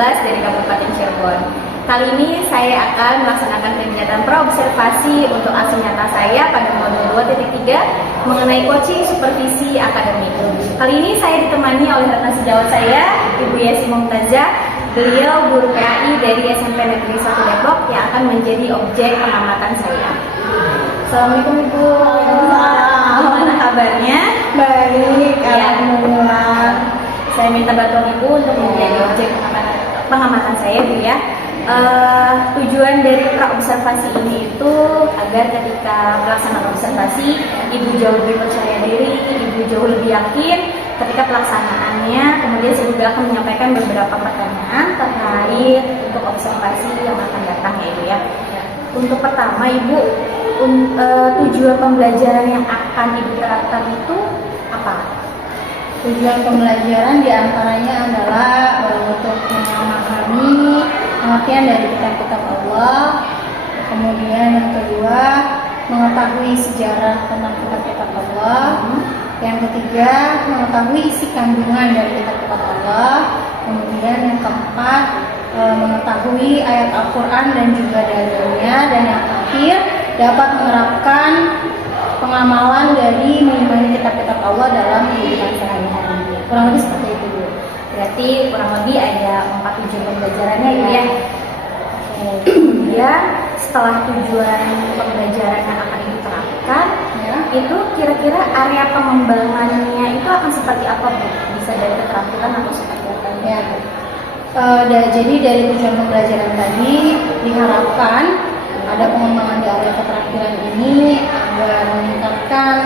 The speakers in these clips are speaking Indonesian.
dari Kabupaten Cirebon. Kali ini saya akan melaksanakan kegiatan praobservasi untuk aksi nyata saya pada modul 2.3 mengenai coaching supervisi akademik. Kali ini saya ditemani oleh rekan sejawat saya, Ibu Yesi Mumtazah. Beliau guru PAI dari SMP Negeri 1 Depok yang akan menjadi objek pengamatan saya. Assalamualaikum Ibu. Gimana kabarnya? Baik, alhamdulillah. Saya minta bantuan Ibu untuk menjadi objek pengamatan saya, Bu ya. Tujuan dari praobservasi ini itu agar ketika pelaksanaan observasi, Ibu jauh lebih percaya diri, Ibu jauh lebih yakin ketika pelaksanaannya. Kemudian saya juga akan menyampaikan beberapa pertanyaan terkait untuk observasi yang akan datang ya Ibu ya. Untuk pertama Ibu, tujuan pembelajaran yang akan Ibu terapkan itu apa? Tujuan pembelajaran diantaranya adalah untuk memahami pengertian dari kitab-kitab Allah. Kemudian yang kedua, mengetahui sejarah tentang kitab-kitab Allah. Yang ketiga, mengetahui isi kandungan dari kitab-kitab Allah. Kemudian yang keempat, mengetahui ayat Al-Quran dan juga dalilnya. Dan yang terakhir, dapat menerapkan pengamalan dari mengimani kitab-kitab Allah dalam kehidupan sehari-hari. Kurang lebih seperti itu, Bu. Berarti kurang lebih ada 4 tujuan pembelajarannya ya. Kemudian setelah tujuan pembelajaran yang akan diterapkan, Ya. itu kira-kira area pengembangannya itu akan seperti apa Bu? Bisa dari keterampilan atau seperti apa? Ya. Jadi dari tujuan pembelajaran tadi diharapkan ada pengembangan di area keterampilan ini agar meningkatkan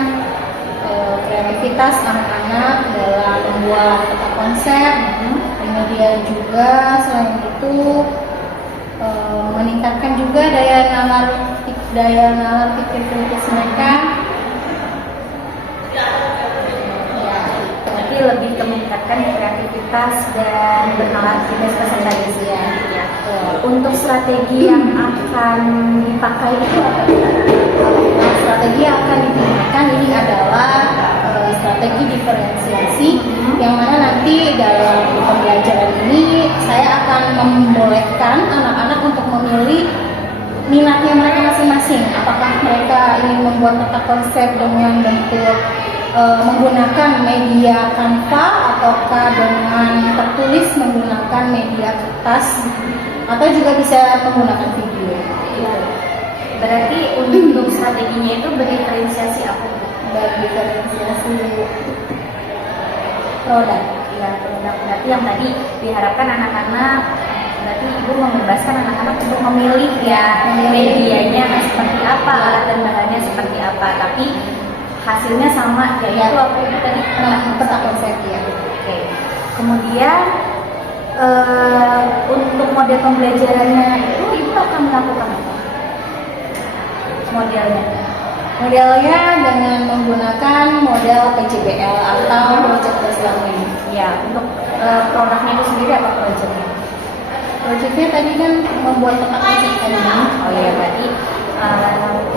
kreativitas anak-anak dalam membuat peta konsep. Kemudian juga selain itu meningkatkan juga daya nalar pikir kritis mereka. Ya, berarti lebih meningkatkan kreativitas dan bernalar kritis kesadaran ya. Untuk strategi yang akan dipakai itu apa? Strategi yang akan digunakan ini adalah strategi diferensiasi, yang mana nanti dalam pembelajaran ini saya akan membolehkan anak-anak untuk memilih minatnya mereka masing-masing. Apakah mereka ingin membuat peta konsep dengan bentuk menggunakan media Canva, ataukah dengan tertulis menggunakan media kertas, atau juga bisa menggunakan video. Ya. Berarti untuk strateginya itu berdiferensiasi apa? Berdiferensiasi produk. Ya, produk. Berarti yang tadi diharapkan anak-anak, berarti Ibu membebaskan anak-anak untuk memilih ya medianya seperti apa, alat dan bahannya seperti apa, tapi hasilnya sama yaitu apa itu tadi peta konsep ya. Oke. Kemudian untuk model pembelajarannya itu Ibu akan melakukan apa? Modelnya dengan menggunakan model PJBL atau Project Based Learning. Ya, untuk produknya itu sendiri apa proyeknya? Proyeknya tadi kan membuat peta konsep tadi. Oh iya, berarti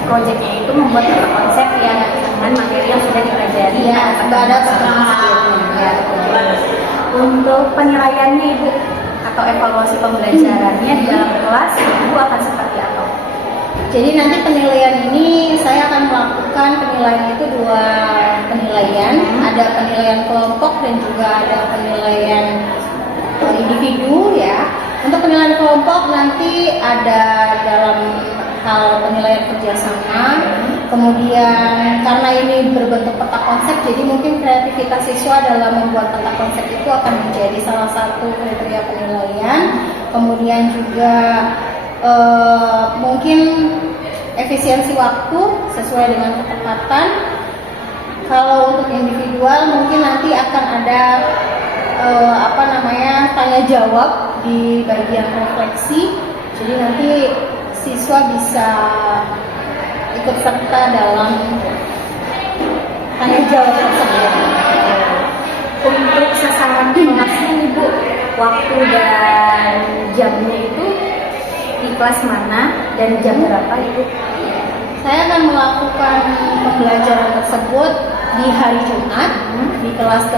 proyeknya itu membuat peta konsep yang dengan materi yang sudah dipelajari. Iya, sudah ada keterangan sebelumnya. Ya, untuk penilaiannya Ibu atau evaluasi pembelajarannya di dalam kelas Ibu akan seperti apa? Jadi nanti penilaian ini saya akan melakukan penilaian itu 2 penilaian. Ada penilaian kelompok dan juga ada penilaian individu ya. Untuk penilaian kelompok nanti ada dalam hal penilaian kerjasama. Kemudian karena ini berbentuk peta konsep, jadi mungkin kreativitas siswa dalam membuat peta konsep itu akan menjadi salah satu kriteria penilaian. Kemudian juga mungkin efisiensi waktu sesuai dengan ketepatan. Kalau untuk individual mungkin nanti akan ada tanya jawab di bagian refleksi. Jadi nanti siswa bisa ikut serta dalam tanya jawab tersebut. Untuk sasaran kelasnya Ibu, waktu dan jamnya itu di kelas mana dan jam berapa Ibu? Saya akan melakukan pembelajaran tersebut di hari Jumat di kelas 8.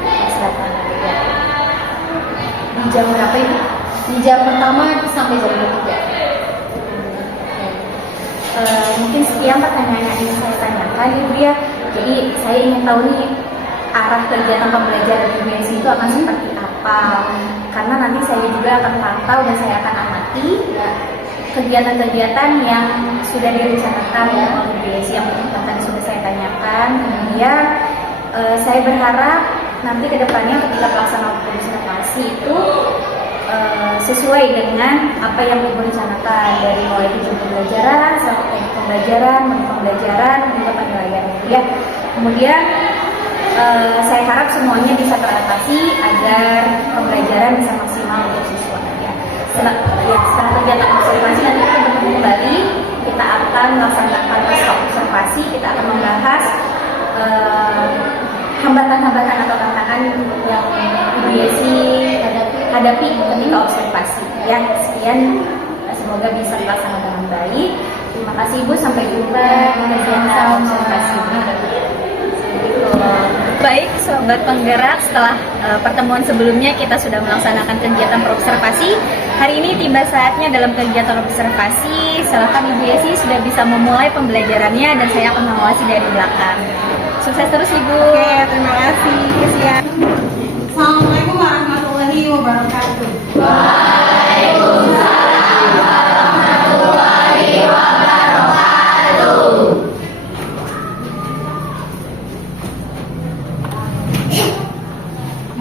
Kelas 8 ya. Di Di jam berapa Ibu? Di jam pertama sampai jam 3. Mungkin sekian pertanyaan yang ingin saya tanyakan Ibu ya. Jadi saya ingin tahu nih arah kegiatan pembelajaran di UBS itu akan seperti apa. Karena nanti saya juga akan pantau dan saya akan amati ya, kegiatan-kegiatan yang sudah direncanakan ya oleh UBS yang tadi sudah saya tanyakan. Kemudian saya berharap nanti kedepannya ketika pelaksanaan observasi itu sesuai dengan apa yang Ibu rencanakan dari mulai tujuan pembelajaran, sampai pembelajaran, menu pembelajaran, hingga penilaian ya. Kemudian saya harap semuanya bisa teratasi agar pembelajaran bisa maksimal untuk siswa ya. Setelah kegiatan observasi nanti kita bertemu kembali, kita akan melaksanakan pasca observasi, kita akan membahas hambatan-hambatan atau tantangan yang UBS hadapi ketika observasi ya. Sekian, semoga bisa dilaksanakan dengan baik. Terima kasih Ibu, sampai jumpa di kegiatan observasi. Baik sobat penggerak, setelah pertemuan sebelumnya kita sudah melaksanakan kegiatan observasi. Hari ini tiba saatnya dalam kegiatan observasi. Silakan Ibu Yesi sudah bisa memulai pembelajarannya dan saya akan mengawasi dari belakang. Sukses terus Ibu. Oke, terima kasih. Siap. Assalamualaikum warahmatullahi wabarakatuh. Waalaikumsalam warahmatullahi wabarakatuh.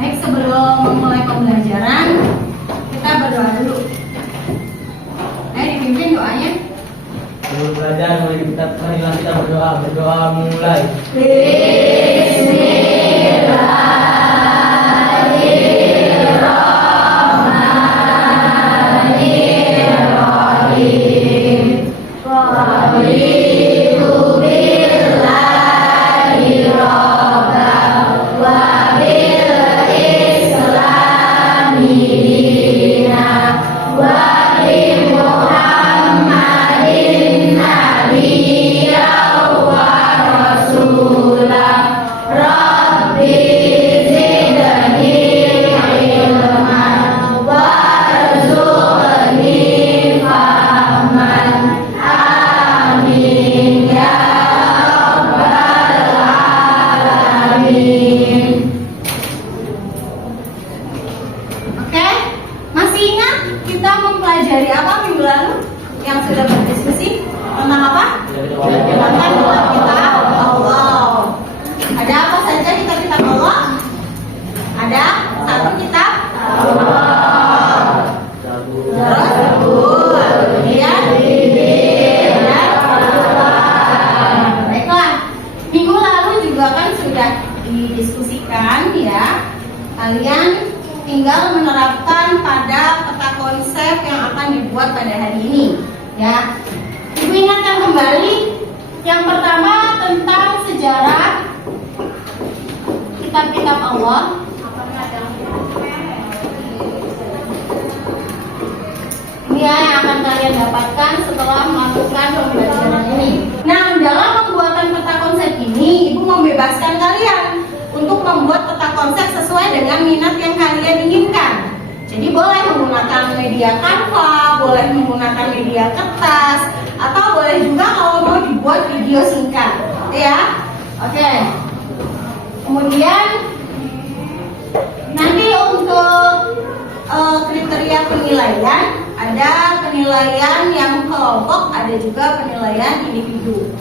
Baik, sebelum memulai pembelajaran, kita berdoa dulu. Dipimpin doanya. Sebelum belajar, marilah kita berdoa. Berdoa mulai. Oke, masih ingat kita mempelajari apa minggu lalu yang sudah berdiskusi tentang apa? Tentang kitab Allah. Ada apa saja di kitab Allah? Ada satu kitab Allah. Terus kemudian baiklah, minggu lalu juga kan sudah didiskusikan ya. Kalian tinggal menerapkan pada peta konsep yang akan dibuat pada hari ini ya. Ibu ingatkan kembali yang pertama tentang sejarah kitab-kitab Allah. Ini ya yang akan kalian dapatkan setelah melakukan pembelajaran ini. Nah, dalam pembuatan peta konsep ini, Ibu membebaskan kalian untuk membuat peta konsep sesuai dengan minat yang kalian inginkan. Jadi boleh menggunakan media Canva, boleh menggunakan media kertas, atau boleh juga kalau mau dibuat video singkat, ya. Oke. Kemudian nanti untuk kriteria penilaian, ada penilaian yang kelompok, ada juga penilaian individu.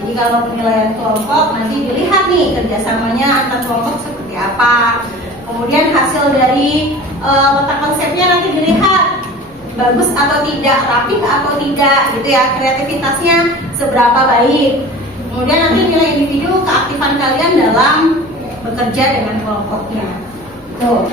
Jadi kalau penilaian kelompok nanti dilihat nih kerjasamanya antar kelompok seperti apa. Kemudian hasil dari peta konsepnya nanti dilihat bagus atau tidak, rapi atau tidak, gitu ya. Kreativitasnya seberapa baik. Kemudian nanti nilai individu, keaktifan kalian dalam bekerja dengan kelompoknya. Tuh.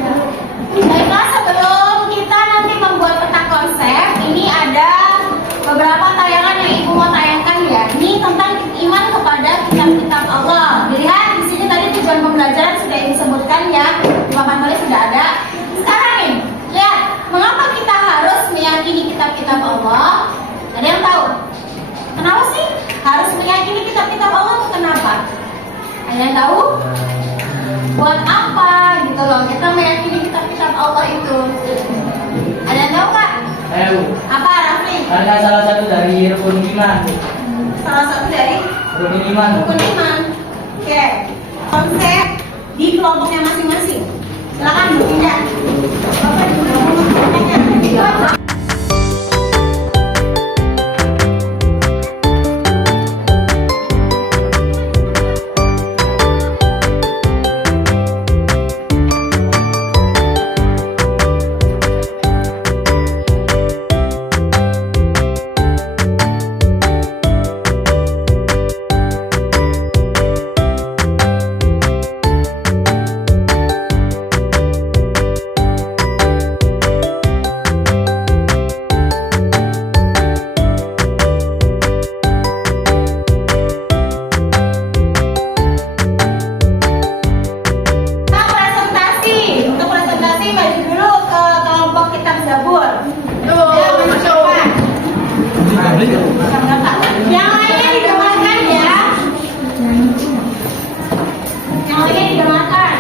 Baiklah, sebelum kita nanti membuat peta konsep, ini ada beberapa tayangan yang Ibu mau tayangkan ya. Ini tentang iman kepada kitab-kitab Allah. Dilihat di sini tadi tujuan pembelajaran sudah disebutkan ya. Di papan tulis sudah ada. Sekarang nih, lihat mengapa kita harus meyakini kitab-kitab Allah? Ada yang tahu? Kenapa sih harus meyakini kitab-kitab Allah itu kenapa? Ada yang tahu? Buat apa gitu loh kita meyakini kitab-kitab Allah? Allah itu? Ada yang tahu nggak? Tahu. Apa, Rafli? Karena salah satu dari rukun iman. Salah satu dari Rukun iman. rukun iman. Oke. Konsep di kelompoknya masing-masing. Silakan Bu Indah. Bapak dulu. Untuk presentasi maju dulu ke kelompok kitab Zabur. Ya, Masya Allah. Yang lainnya didengarkan ya. Yang lainnya didengarkan.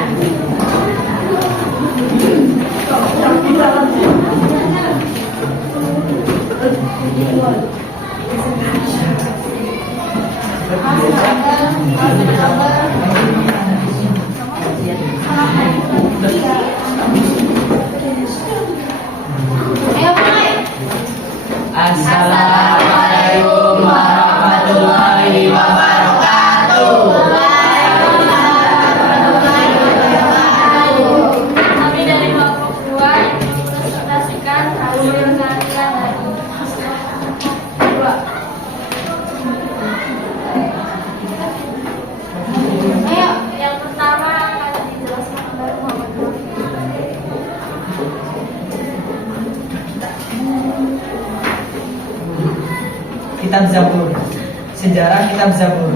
Ayo mulai. Assalamualaikum warahmatullahi wabarakatuh. Kami dari kelompok 2 ingin mempresentasikan hasil penelitian dari kedua. Ayo. Yang pertama akan dijelaskan oleh Muhammad Rafi. Kitab Zabur. Sejarah Kitab Zabur.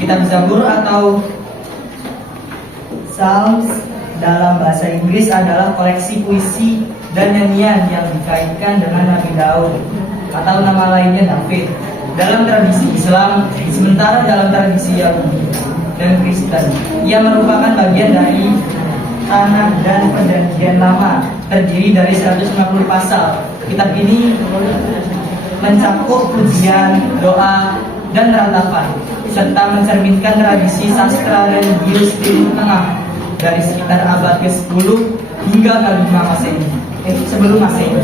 Kitab Zabur atau Psalms dalam bahasa Inggris adalah koleksi puisi dan nyanyian yang dikaitkan dengan Nabi Daud atau nama lainnya David dalam tradisi Islam, sementara dalam tradisi Yahudi dan Kristen ia merupakan bagian dari Tanakh dan Perjanjian Lama, terdiri dari 150 pasal. Kitab ini mencakup pujian, doa, dan ratapan, serta mencerminkan tradisi sastra religius Timur Tengah dari sekitar abad ke-10 hingga ke-5 Masehi, sebelum Masehi.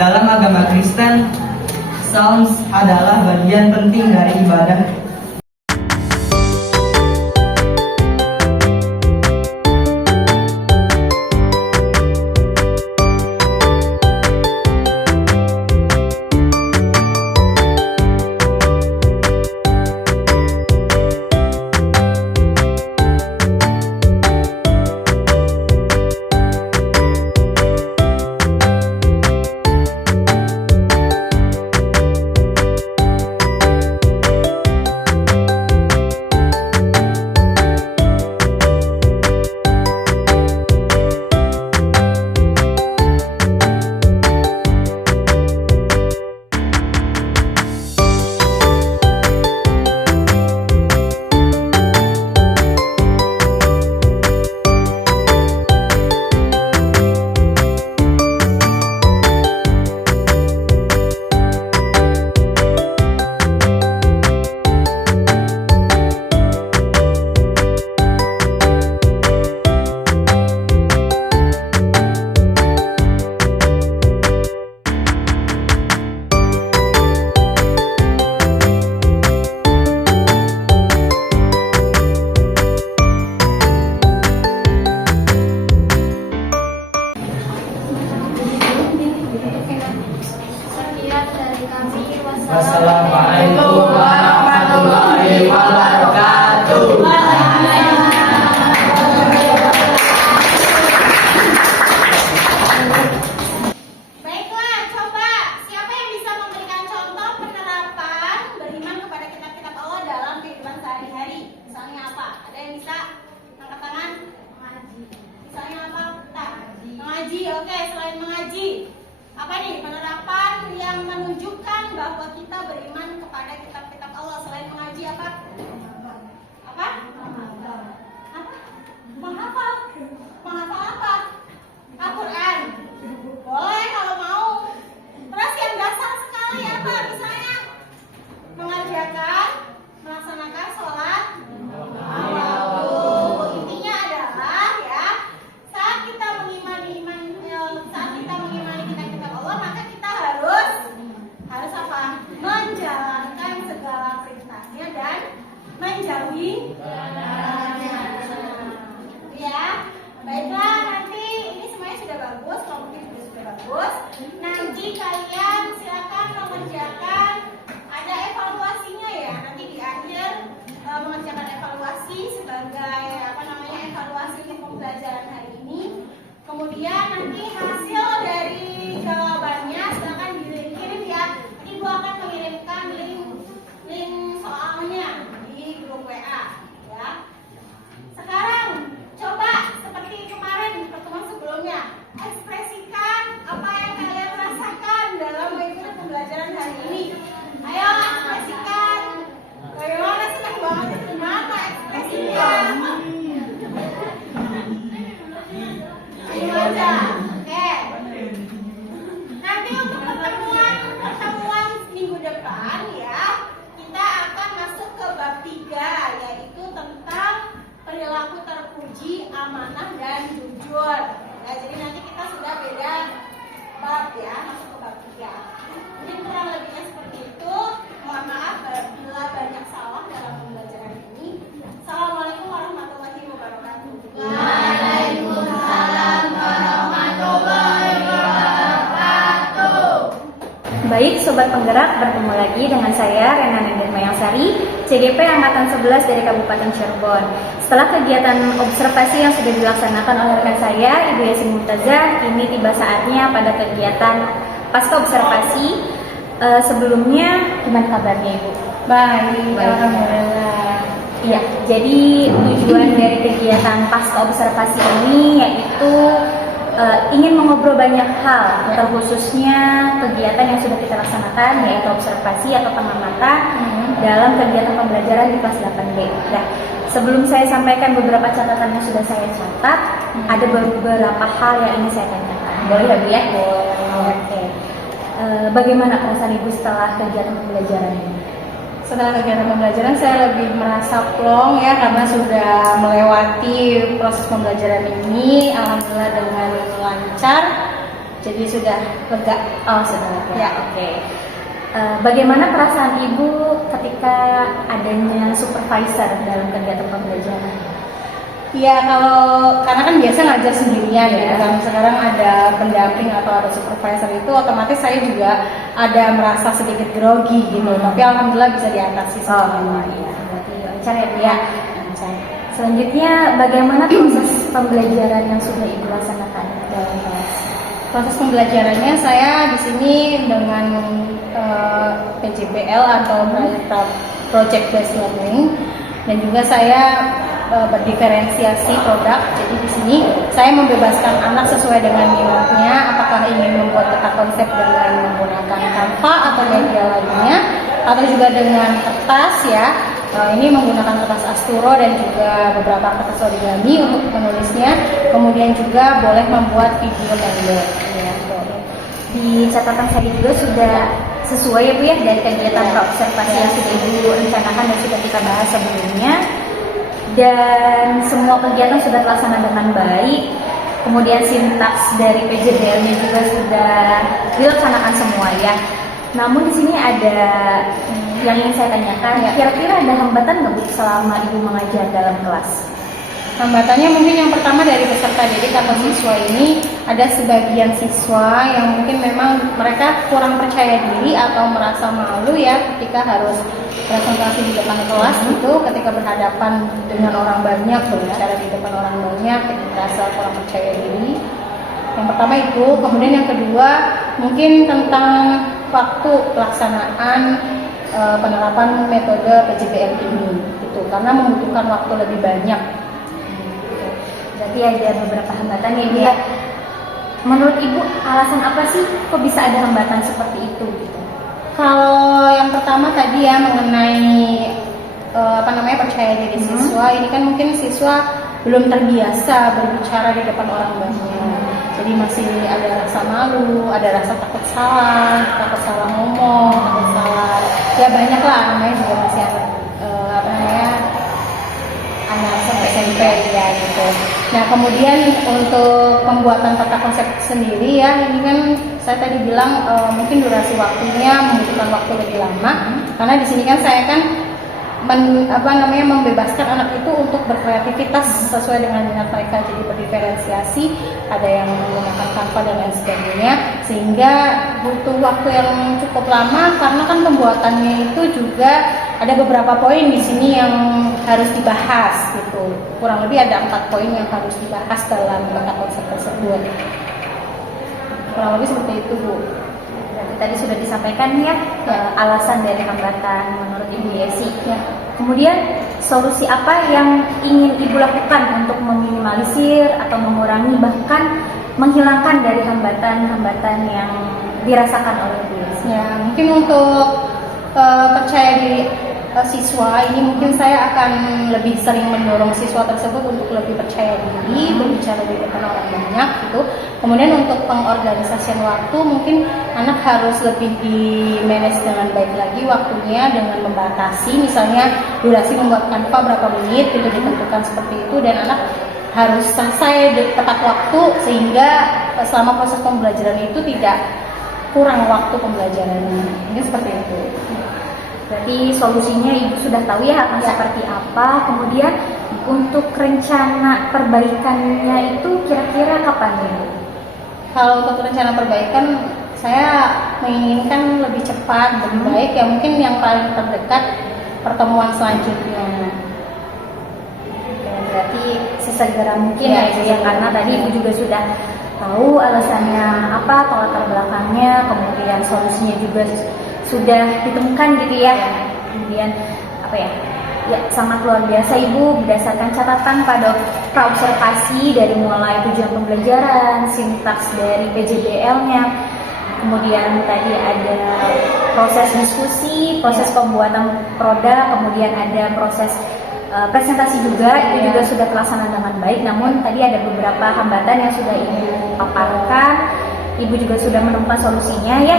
Dalam agama Kristen, Psalms adalah bagian penting dari ibadah. Wassalamualaikum warahmatullahi wabarakatuh. Baiklah, coba siapa yang bisa memberikan contoh penerapan beriman kepada kitab-kitab Allah dalam kehidupan sehari-hari? Misalnya apa? Ada yang bisa angkat tangan? Mengaji. Misalnya apa? Tak. Mengaji. Oke, selain mengaji, apa nih penerapan yang menunjukkan bahwa kita beriman kepada kitab-kitab Allah selain mengaji apa? Apa? Apa? Menghafal. Menghafal apa? di ya. Baiklah, nanti ini semuanya sudah bagus, kelompoknya juga sudah bagus. Nanti kalian silakan mengerjakan, ada evaluasinya ya. Nanti di akhir mengerjakan evaluasi sebagai evaluasi untuk pembelajaran hari ini. Kemudian nanti hasil dari jawabannya silakan dikirim ya. Nanti Ibu akan mengirimkan link soalnya di grup WA ya. Sekarang coba seperti kemarin pertemuan sebelumnya, ekspresikan apa yang kalian rasakan dalam mengikuti pembelajaran hari ini. Ayo ekspresikan. Bagaimana senang banget itu mama ekspresinya. Ayo aja. Oke. Nanti untuk pertemuan minggu depan ya, kita akan masuk ke bab 3 yaitu tentang perilaku terpuji, amanah dan jujur. Nah, jadi nanti kita sudah beda bab ya, masuk ke bab 3. Mungkin kurang lebihnya seperti itu. Mohon maaf bila banyak salah dalam pembelajaran ini. Assalamualaikum warahmatullahi wabarakatuh. Waalaikumsalam warahmatullahi wabarakatuh. Baik, Sobat Penggerak, bertemu lagi dengan saya, Rena Nendin Mayangsari, CGP Angkatan 11 dari Kabupaten Cirebon. Setelah kegiatan observasi yang sudah dilaksanakan oleh rekan saya, Ibu Yasin Mumtazah, ini tiba saatnya pada kegiatan pasca observasi. Sebelumnya, gimana kabarnya Ibu? Baik, alhamdulillah. Iya, jadi tujuan dari kegiatan pasca observasi ini yaitu ingin mengobrol banyak hal, terkhususnya kegiatan yang sudah kita laksanakan yaitu observasi atau pengamatan dalam kegiatan pembelajaran di kelas 8B. Nah, sebelum saya sampaikan beberapa catatan yang sudah saya catat, ada beberapa hal yang ingin saya tanyakan. Boleh ya Bu ya? Boleh. Oke. Bagaimana perasaan Ibu setelah kegiatan pembelajaran ini? Setelah kegiatan pembelajaran saya lebih merasa plong ya, karena sudah melewati proses pembelajaran ini alhamdulillah dengan lancar, jadi sudah lega. Oh, sudah lega. Ya. Oke. Bagaimana perasaan Ibu ketika adanya supervisor dalam kegiatan pembelajaran? Ya, karena kan biasa ngajar sendirian ya, kan sekarang ada pendamping atau ada supervisor itu otomatis saya juga ada merasa sedikit grogi gitu, tapi alhamdulillah bisa diatasi semua. Iya, berarti lancar ya Bu ya. Lancar. Selanjutnya, bagaimana proses pembelajaran yang sudah Ibu laksanakan dalam kelas? Proses pembelajarannya saya di sini dengan PJBL atau Project Based Learning, dan juga saya berdiferensiasi produk. Jadi di sini saya membebaskan anak sesuai dengan minatnya, apakah ingin membuat peta konsep dengan menggunakan Canva atau media lainnya, atau juga dengan kertas ya. Ini menggunakan kertas Asturo dan juga beberapa kertas origami untuk menulisnya. Kemudian juga boleh membuat video pendek. Ya, di catatan saya juga sudah sesuai ya Bu ya dari kegiatan observasi yang sudah Ibu rencanakan dan sudah kita bahas sebelumnya. Dan semua kegiatan sudah terlaksana dengan baik. Kemudian sintaks dari PJBL-nya juga sudah dilaksanakan semua ya. Namun di sini ada yang ingin saya tanyakan, kira-kira ada hambatan nggak Bu selama Ibu mengajar dalam kelas? Hambatannya mungkin yang pertama dari peserta didik atau siswa ini, ada sebagian siswa yang mungkin memang mereka kurang percaya diri atau merasa malu ya ketika harus presentasi di depan kelas itu, ketika berhadapan dengan orang banyak, berbicara di depan orang banyak, merasa kurang percaya diri. Yang pertama itu, kemudian yang kedua mungkin tentang waktu pelaksanaan penerapan metode PJBL ini, gitu, karena membutuhkan waktu lebih banyak. Berarti ada beberapa hambatan ya Bu ya. Menurut Ibu alasan apa sih kok bisa ada hambatan seperti itu gitu? Kalau yang pertama tadi ya mengenai percaya diri siswa, ini kan mungkin siswa belum terbiasa berbicara di depan orang banyak. Jadi masih ada rasa malu, ada rasa takut salah ngomong, takut salah. Ya banyak lah, namanya juga masih anak SMP ya gitu. Nah, kemudian untuk pembuatan peta konsep sendiri ya, ini kan saya tadi bilang mungkin durasi waktunya membutuhkan waktu lebih lama, karena di sini kan saya kan membebaskan anak itu untuk berkreativitas sesuai dengan minat mereka, jadi berdiferensiasi, ada yang menggunakan Canva dan lain sebagainya, sehingga butuh waktu yang cukup lama karena kan pembuatannya itu juga ada beberapa poin di sini yang harus dibahas gitu. Kurang lebih ada 4 poin yang harus dibahas dalam kata konsep tersebut. Kurang lebih seperti itu, Bu. Berarti tadi sudah disampaikan ya, alasan dari hambatan menurut Ibu Yesi. Ya. Kemudian solusi apa yang ingin Ibu lakukan untuk meminimalisir atau mengurangi bahkan menghilangkan dari hambatan-hambatan yang dirasakan oleh Ibu Yesi? Ya, mungkin untuk percaya diri siswa ini, mungkin saya akan lebih sering mendorong siswa tersebut untuk lebih percaya diri, berbicara di depan orang banyak gitu. Kemudian untuk pengorganisasian waktu, mungkin anak harus lebih di-manage dengan baik lagi waktunya dengan membatasi, misalnya durasi membuat Canva berapa menit itu ditentukan seperti itu, dan anak harus selesai tepat waktu sehingga selama proses pembelajaran itu tidak kurang waktu pembelajarannya. Ini seperti itu. Berarti solusinya Ibu sudah tahu ya akan seperti apa. Kemudian untuk rencana perbaikannya itu kira-kira kapan Ibu? Kalau untuk rencana perbaikan, saya menginginkan lebih cepat, lebih baik. Ya mungkin yang paling terdekat pertemuan selanjutnya. Berarti sesegera mungkin Ya, ya, karena tadi Ibu juga sudah tahu alasannya apa, latar belakangnya, kemudian solusinya juga sudah ditemukan gitu ya. Kemudian apa ya? Ya, sangat luar biasa Ibu, berdasarkan catatan pada praobservasi dari mulai tujuan pembelajaran, sintaks dari PJBL-nya, kemudian tadi ada proses diskusi, proses pembuatan produk, kemudian ada proses presentasi juga, itu juga sudah terlaksana dengan baik. Namun tadi ada beberapa hambatan yang sudah Ibu paparkan, Ibu juga sudah menemukan solusinya ya.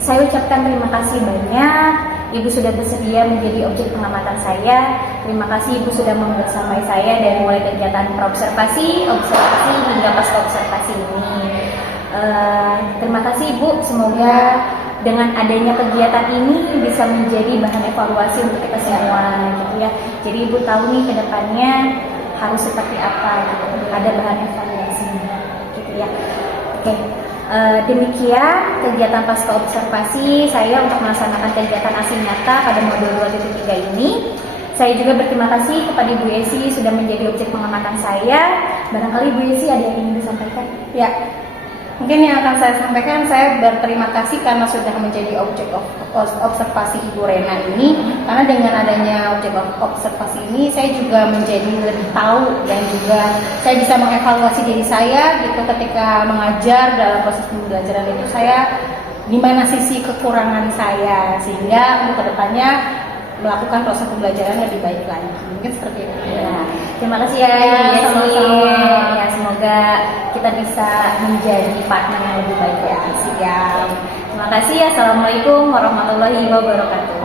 Saya ucapkan terima kasih banyak. Ibu sudah bersedia menjadi objek pengamatan saya. Terima kasih Ibu sudah membersamai saya dari mulai kegiatan praobservasi, observasi hingga pasca observasi ini. Terima kasih Ibu. Semoga dengan adanya kegiatan ini bisa menjadi bahan evaluasi untuk kita semua, gitu ya. Jadi Ibu tahu nih kedepannya harus seperti apa, gitu. Ada bahan evaluasi, gitu ya. Oke. Demikian kegiatan pasca observasi saya untuk melaksanakan kegiatan asing nyata pada modul 2.3 ini. Saya juga berterima kasih kepada Ibu Yesi sudah menjadi objek pengamatan saya. Barangkali Ibu Yesi ada yang ingin disampaikan? Ya, mungkin yang akan saya sampaikan, saya berterima kasih karena sudah menjadi objek observasi Ibu Rena ini. Karena dengan adanya objek observasi ini, saya juga menjadi lebih tahu dan juga saya bisa mengevaluasi diri saya gitu ketika mengajar dalam proses pembelajaran itu, saya di mana sisi kekurangan saya, sehingga untuk kedepannya melakukan proses pembelajaran lebih baik lagi. Mungkin seperti itu. Ya, terima kasih ya, Ya, Ibu Yesi. sama-sama. Ya, semoga kita bisa menjadi partner yang lebih baik ya. Siap. Terima kasih. Assalamualaikum warahmatullahi wabarakatuh.